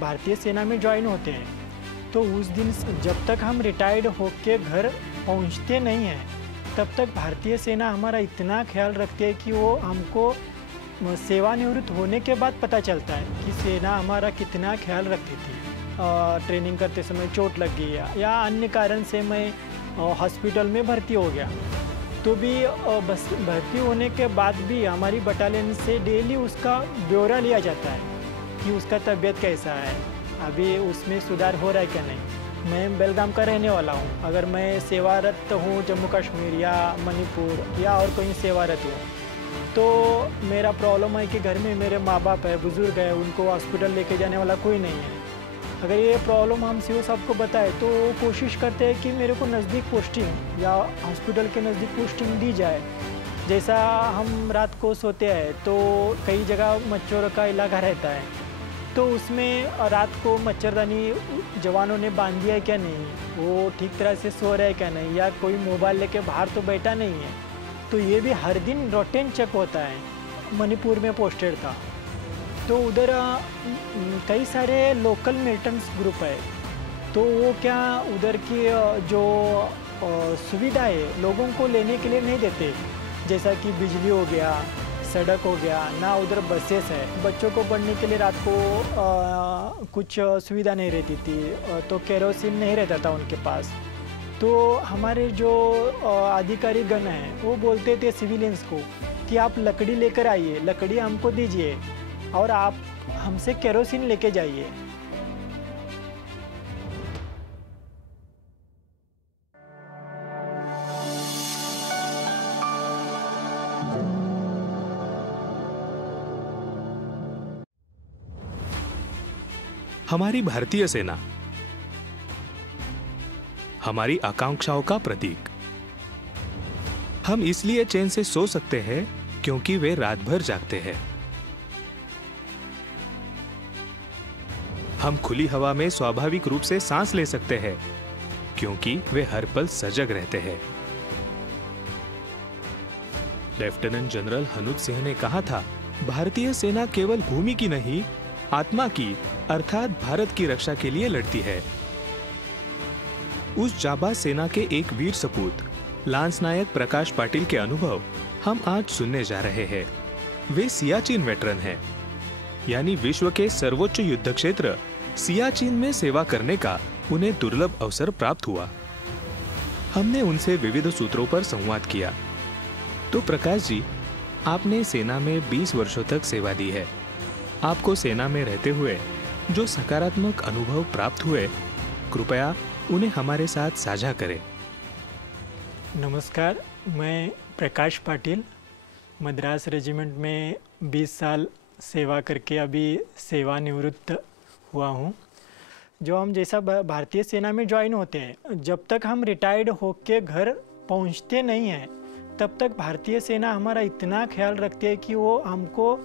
भारतीय सेना में ज्वाइन होते हैं तो उस दिन जब तक हम रिटायर्ड होके घर पहुंचते नहीं हैं तब तक भारतीय सेना हमारा इतना ख्याल रखती है कि वो हमको सेवानिवृत्त होने के बाद पता चलता है कि सेना हमारा कितना ख्याल रखती थी। ट्रेनिंग करते समय चोट लग गई या अन्य कारण से मैं हॉस्पिटल में भर्ती हो गया तो भी बस भर्ती होने के बाद भी हमारी बटालियन से डेली उसका ब्यौरा लिया जाता है कि उसका तबीयत कैसा है, अभी उसमें सुधार हो रहा है क्या नहीं। मैं बेलगाम का रहने वाला हूँ। अगर मैं सेवारत हूँ जम्मू कश्मीर या मणिपुर या और कहीं सेवारत हूँ तो मेरा प्रॉब्लम है कि घर में मेरे माँ बाप है, बुज़ुर्ग है, उनको हॉस्पिटल लेके जाने वाला कोई नहीं है। अगर ये प्रॉब्लम हम सीओ साहब को बताए तो वो कोशिश करते हैं कि मेरे को नज़दीक पोस्टिंग या हॉस्पिटल के नज़दीक पोस्टिंग दी जाए। जैसा हम रात को सोते हैं तो कई जगह मच्छरों का इलाका रहता है तो उसमें रात को मच्छरदानी जवानों ने बांध दिया है क्या नहीं, वो ठीक तरह से सो रहे हैं क्या नहीं, या कोई मोबाइल लेके बाहर तो बैठा नहीं है। तो ये भी हर दिन रूटीन चेक होता है। मणिपुर में पोस्टेड था तो उधर कई सारे लोकल मिलिटेंट्स ग्रुप है तो वो क्या उधर की जो सुविधा है लोगों को लेने के लिए नहीं देते, जैसा कि बिजली हो गया, सड़क हो गया, ना उधर बसेस है। बच्चों को पढ़ने के लिए रात को कुछ सुविधा नहीं रहती थी तो केरोसिन नहीं रहता था उनके पास। तो हमारे जो अधिकारी गण हैं वो बोलते थे सिविलियंस को कि आप लकड़ी लेकर आइए, लकड़ी हमको दीजिए और आप हमसे केरोसिन लेके जाइए। हमारी भारतीय सेना हमारी आकांक्षाओं का प्रतीक। हम इसलिए चैन से सो सकते हैं क्योंकि वे रात भर जागते हैं। हम खुली हवा में स्वाभाविक रूप से सांस ले सकते हैं क्योंकि वे हर पल सजग रहते हैं। लेफ्टिनेंट जनरल हनुज सिंह ने कहा था, भारतीय सेना केवल भूमि की नहीं, आत्मा की अर्थात भारत की रक्षा के लिए लड़ती है। उस जाबाज सेना के एक वीर सपूत लांस नायक प्रकाश पाटिल के अनुभव हम आज सुनने जा रहे हैं। वे सियाचिन वेटरन हैं, यानी विश्व के सर्वोच्च युद्ध क्षेत्र सियाचिन में सेवा करने का उन्हें दुर्लभ अवसर प्राप्त हुआ। हमने उनसे विविध सूत्रों पर संवाद किया। तो प्रकाश जी, आपने सेना में 20 वर्षों तक सेवा दी है। आपको सेना में रहते हुए जो सकारात्मक अनुभव प्राप्त हुए, कृपया उन्हें हमारे साथ साझा करें। नमस्कार, मैं प्रकाश पाटिल मद्रास रेजिमेंट में 20 साल सेवा करके अभी सेवानिवृत्त हुआ हूँ। जो हम जैसा भारतीय सेना में ज्वाइन होते हैं, जब तक हम रिटायर्ड होके घर पहुँचते नहीं हैं तब तक भारतीय सेना हमारा इतना ख्याल रखती है कि वो हमको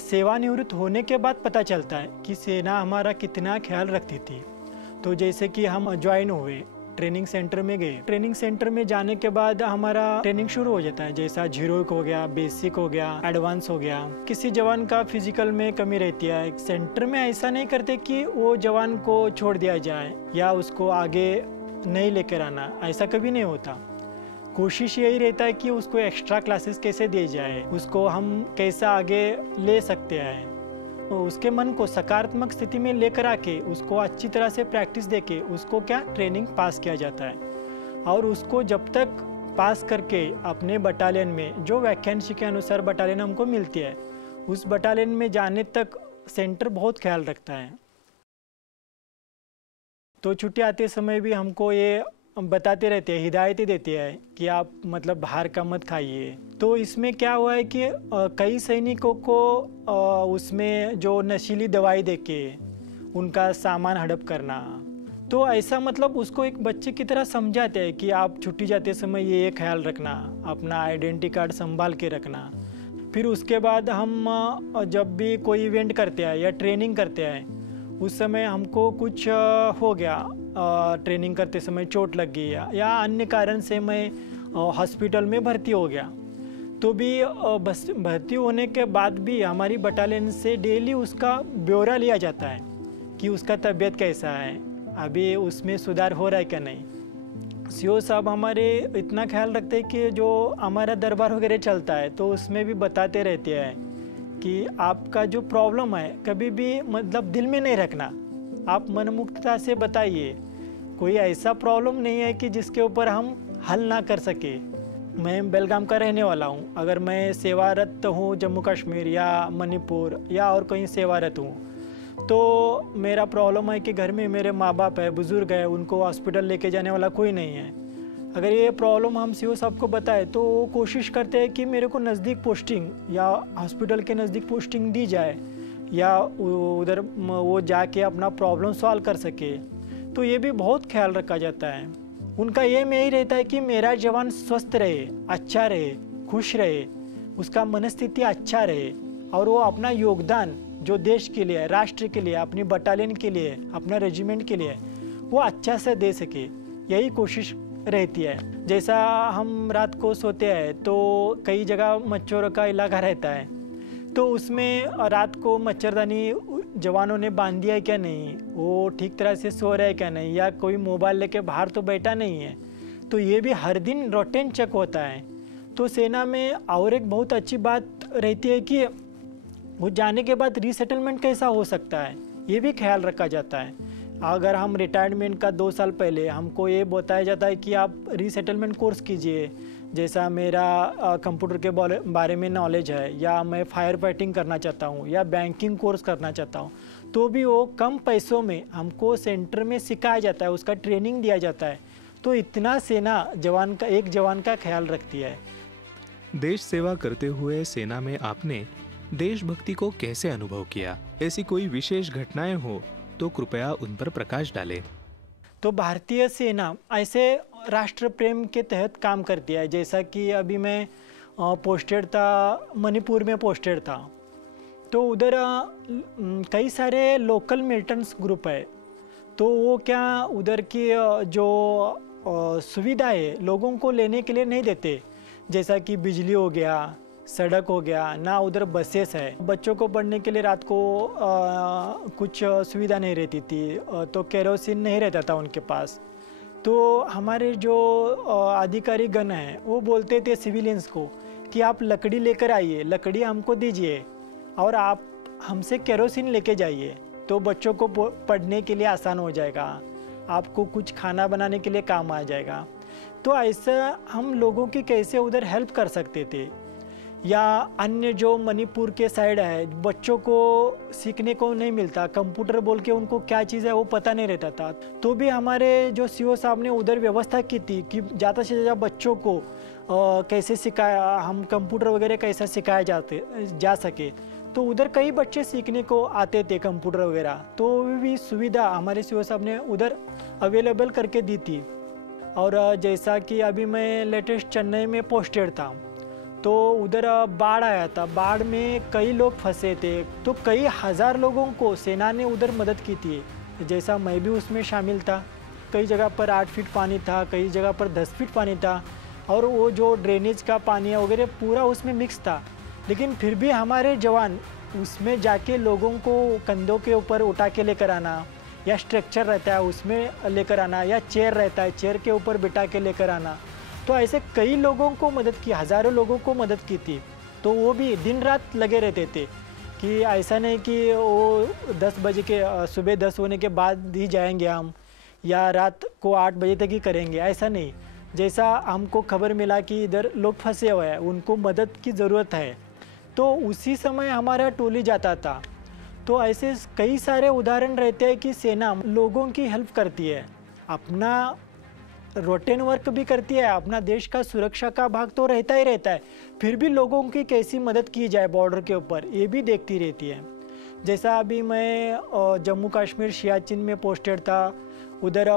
सेवानिवृत्त होने के बाद पता चलता है कि सेना हमारा कितना ख्याल रखती थी। तो जैसे कि हम ज्वाइन हुए, ट्रेनिंग सेंटर में गए, ट्रेनिंग सेंटर में जाने के बाद हमारा ट्रेनिंग शुरू हो जाता है। जैसा जीरोइक हो गया, बेसिक हो गया, एडवांस हो गया। किसी जवान का फिजिकल में कमी रहती है, सेंटर में ऐसा नहीं करते कि वो जवान को छोड़ दिया जाए या उसको आगे नहीं लेकर आना, ऐसा कभी नहीं होता। कोशिश यही रहता है कि उसको एक्स्ट्रा क्लासेस कैसे दिए जाए, उसको हम कैसा आगे ले सकते हैं। तो उसके मन को सकारात्मक स्थिति में लेकर आके उसको अच्छी तरह से प्रैक्टिस देके उसको क्या ट्रेनिंग पास किया जाता है। और उसको जब तक पास करके अपने बटालियन में जो वैकेंसी के अनुसार बटालियन हमको मिलती है, उस बटालियन में जाने तक सेंटर बहुत ख्याल रखता है। तो छुट्टी आते समय भी हमको ये बताते रहते हैं, हिदायतें देते हैं कि आप मतलब बाहर का मत खाइए। तो इसमें क्या हुआ है कि कई सैनिकों को उसमें जो नशीली दवाई देके उनका सामान हड़प करना, तो ऐसा मतलब उसको एक बच्चे की तरह समझाते हैं कि आप छुट्टी जाते समय ये ख्याल रखना, अपना आइडेंटिटी कार्ड संभाल के रखना। फिर उसके बाद हम जब भी कोई इवेंट करते हैं या ट्रेनिंग करते हैं, उस समय हमको कुछ हो गया, ट्रेनिंग करते समय चोट लग गई या अन्य कारण से मैं हॉस्पिटल में भर्ती हो गया, तो भी बस भर्ती होने के बाद भी हमारी बटालियन से डेली उसका ब्यौरा लिया जाता है कि उसका तबीयत कैसा है, अभी उसमें सुधार हो रहा है क्या नहीं। सीओ साहब हमारे इतना ख्याल रखते हैं कि जो हमारा दरबार वगैरह चलता है तो उसमें भी बताते रहते हैं कि आपका जो प्रॉब्लम है कभी भी मतलब दिल में नहीं रखना, आप मनमुक्तता से बताइए। कोई ऐसा प्रॉब्लम नहीं है कि जिसके ऊपर हम हल ना कर सके। मैं बेलगाम का रहने वाला हूँ, अगर मैं सेवारत हूँ जम्मू कश्मीर या मणिपुर या और कहीं सेवारत हूँ तो मेरा प्रॉब्लम है कि घर में मेरे माँ बाप है, बुज़ुर्ग है, उनको हॉस्पिटल लेके जाने वाला कोई नहीं है। अगर ये प्रॉब्लम हम सीओ साहब को बताए तो वो कोशिश करते हैं कि मेरे को नज़दीक पोस्टिंग या हॉस्पिटल के नज़दीक पोस्टिंग दी जाए या उधर वो जाके अपना प्रॉब्लम सॉल्व कर सके। तो ये भी बहुत ख्याल रखा जाता है। उनका एम यही रहता है कि मेरा जवान स्वस्थ रहे, अच्छा रहे, खुश रहे, उसका मनस्थिति अच्छा रहे और वो अपना योगदान जो देश के लिए, राष्ट्र के लिए, अपनी बटालियन के लिए, अपना रेजिमेंट के लिए वो अच्छा से दे सके, यही कोशिश रहती है। जैसा हम रात को सोते हैं तो कई जगह मच्छरों का इलाका रहता है, तो उसमें रात को मच्छरदानी जवानों ने बांध दिया है क्या नहीं, वो ठीक तरह से सो रहे हैं क्या नहीं, या कोई मोबाइल लेके बाहर तो बैठा नहीं है। तो ये भी हर दिन रूटीन चेक होता है। तो सेना में और एक बहुत अच्छी बात रहती है कि वो जाने के बाद रीसेटलमेंट कैसा हो सकता है, ये भी ख्याल रखा जाता है। अगर हम रिटायरमेंट का 2 साल पहले हमको ये बताया जाता है कि आप रीसेटलमेंट कोर्स कीजिए, जैसा मेरा कंप्यूटर के बारे में नॉलेज है, या मैं फायर फाइटिंग करना चाहता हूँ या बैंकिंग कोर्स करना चाहता हूँ, तो भी वो कम पैसों में हमको सेंटर में सिखाया जाता है, उसका ट्रेनिंग दिया जाता है। तो इतना सेना एक जवान का ख्याल रखती है। देश सेवा करते हुए सेना में आपने देशभक्ति को कैसे अनुभव किया? ऐसी कोई विशेष घटनाएं हो तो कृपया उन पर प्रकाश डालें। तो भारतीय सेना ऐसे राष्ट्र प्रेम के तहत काम करती है। जैसा कि अभी मैं पोस्टेड था, मणिपुर में पोस्टेड था, तो उधर कई सारे लोकल मिलिटेंट्स ग्रुप है। तो वो क्या उधर की जो सुविधाएं लोगों को लेने के लिए नहीं देते, जैसा कि बिजली हो गया, सड़क हो गया, ना उधर बसेस है। बच्चों को पढ़ने के लिए रात को कुछ सुविधा नहीं रहती थी, तो केरोसिन नहीं रहता था उनके पास। तो हमारे जो अधिकारी गण हैं वो बोलते थे सिविलियंस को कि आप लकड़ी लेकर आइए, लकड़ी हमको दीजिए और आप हमसे केरोसिन लेके जाइए, तो बच्चों को पढ़ने के लिए आसान हो जाएगा, आपको कुछ खाना बनाने के लिए काम आ जाएगा। तो ऐसा हम लोगों की कैसे उधर हेल्प कर सकते थे। या अन्य जो मणिपुर के साइड है, बच्चों को सीखने को नहीं मिलता, कंप्यूटर बोल के उनको क्या चीज़ है वो पता नहीं रहता था। तो भी हमारे जो सीओ साहब ने उधर व्यवस्था की थी कि ज़्यादा से ज़्यादा बच्चों को कैसे सिखाया, हम कंप्यूटर वगैरह कैसा सिखाया जा सके। तो उधर कई बच्चे सीखने को आते थे कंप्यूटर वगैरह, तो भी सुविधा हमारे सीओ साहब ने उधर अवेलेबल करके दी थी। और जैसा कि अभी मैं लेटेस्ट चेन्नई में पोस्टेड था, तो उधर बाढ़ आया था, बाढ़ में कई लोग फंसे थे, तो कई हज़ार लोगों को सेना ने उधर मदद की थी। जैसा मैं भी उसमें शामिल था। कई जगह पर 8 फीट पानी था, कई जगह पर 10 फीट पानी था, और वो जो ड्रेनेज का पानी वगैरह पूरा उसमें मिक्स था। लेकिन फिर भी हमारे जवान उसमें जाके लोगों को कंधों के ऊपर उठा के लेकर आना, या स्ट्रक्चर रहता है उसमें लेकर आना, या चेयर रहता है चेयर के ऊपर बिठा के लेकर आना, तो ऐसे कई लोगों को मदद की, हज़ारों लोगों को मदद की थी। तो वो भी दिन रात लगे रहते थे कि ऐसा नहीं कि वो 10 बजे के सुबह 10 होने के बाद ही जाएंगे हम, या रात को 8 बजे तक ही करेंगे, ऐसा नहीं। जैसा हमको खबर मिला कि इधर लोग फंसे हुए हैं, उनको मदद की ज़रूरत है, तो उसी समय हमारा टोली जाता था। तो ऐसे कई सारे उदाहरण रहते हैं कि सेना लोगों की हेल्प करती है, अपना रूटीन वर्क भी करती है, अपना देश का सुरक्षा का भाग तो रहता ही रहता है, फिर भी लोगों की कैसी मदद की जाए बॉर्डर के ऊपर, ये भी देखती रहती है। जैसा अभी मैं जम्मू कश्मीर सियाचिन में पोस्टेड था, उधर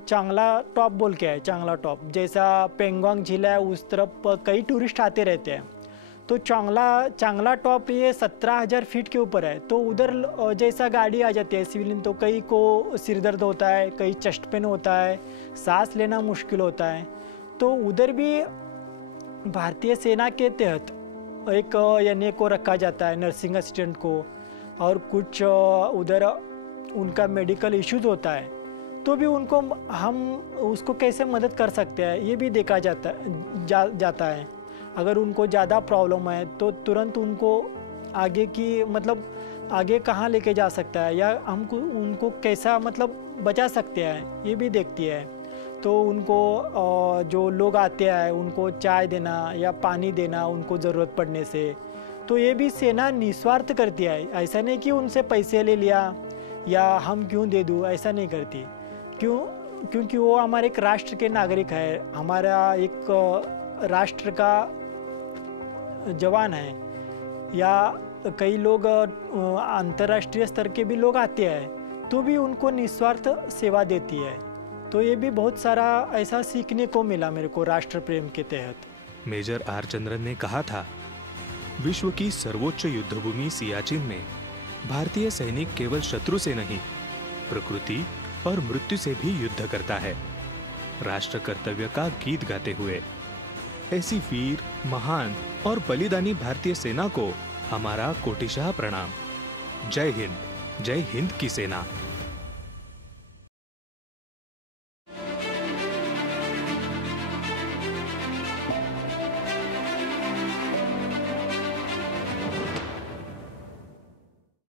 चांगला टॉप बोल के है, चांगला टॉप, जैसा पेंगोंग झील है उस तरफ कई टूरिस्ट आते रहते हैं। तो चांगला टॉप ये 17,000 फीट के ऊपर है। तो उधर जैसा गाड़ी आ जाती है सिविलियन, तो कई को सिर दर्द होता है, कई चेस्ट पेन होता है, सांस लेना मुश्किल होता है। तो उधर भी भारतीय सेना के तहत एक एनए को रखा जाता है, नर्सिंग असिस्टेंट को, और कुछ उधर उनका मेडिकल इश्यूज होता है तो भी उनको हम उसको कैसे मदद कर सकते हैं ये भी देखा जाता है। अगर उनको ज़्यादा प्रॉब्लम है तो तुरंत उनको आगे की मतलब आगे कहाँ लेके जा सकता है या हमको उनको कैसा मतलब बचा सकते हैं ये भी देखती है। तो उनको जो लोग आते हैं उनको चाय देना या पानी देना उनको ज़रूरत पड़ने से, तो ये भी सेना निस्वार्थ करती है। ऐसा नहीं कि उनसे पैसे ले लिया या हम क्यों दे दूँ, ऐसा नहीं करती। क्योंकि वो हमारे एक राष्ट्र के नागरिक है, हमारा एक राष्ट्र का जवान है। या कई लोग अंतर्राष्ट्रीय स्तर के भी लोग आते हैं तो भी उनको निस्वार्थ सेवा देती है। तो ये भी बहुत सारा ऐसा सीखने को मिला मेरे को राष्ट्र प्रेम के तहत। मेजर आर चंद्रन ने कहा था, विश्व की सर्वोच्च युद्धभूमि सियाचिन में भारतीय सैनिक केवल शत्रु से नहीं, प्रकृति और मृत्यु से भी युद्ध करता है, राष्ट्र कर्तव्य का गीत गाते हुए। ऐसी वीर, महान और बलिदानी भारतीय सेना को हमारा कोटिशाह प्रणाम। जय हिंद की सेना।